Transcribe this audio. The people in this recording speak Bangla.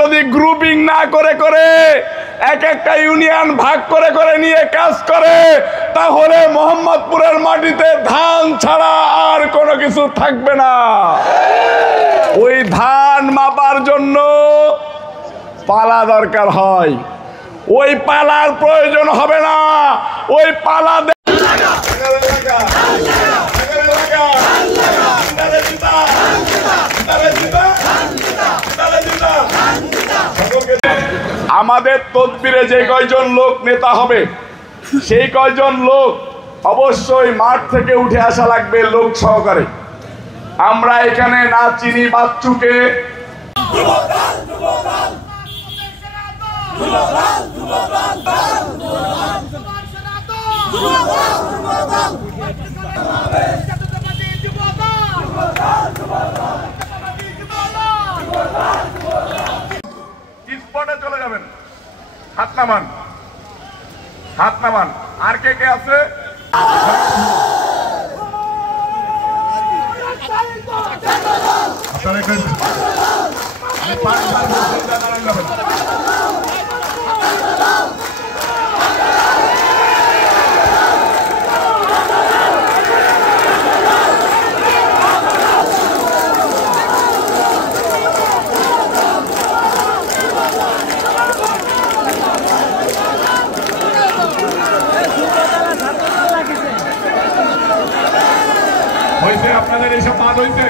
যদি গ্রুপিং না করে করে এক একটা ইউনিয়ন ভাগ করে করে নিয়ে কাজ করে, তাহলে মোহাম্মদপুরের মাটিতে ধান ছাড়া আর কোনো কিছু থাকবে না। ওই ধান মাপার জন্য পালা দরকার হয়, ওই পালার প্রয়োজন হবে না। ওই পালা আমাদের তদবিরে যে কয়জন লোক নেতা হবে, সেই কয়জন লোক অবশ্যই মাঠ থেকে উঠে আসা লাগবে লোক সহকারে। আমরা এখানে না চিনি বাচ্চুকে, স্পটে চলে যাবেন। হাত নামান, হাত নামান। আর কে কে আছে? হয়েছে আপনাদের এইসব বাদ হয়েছে?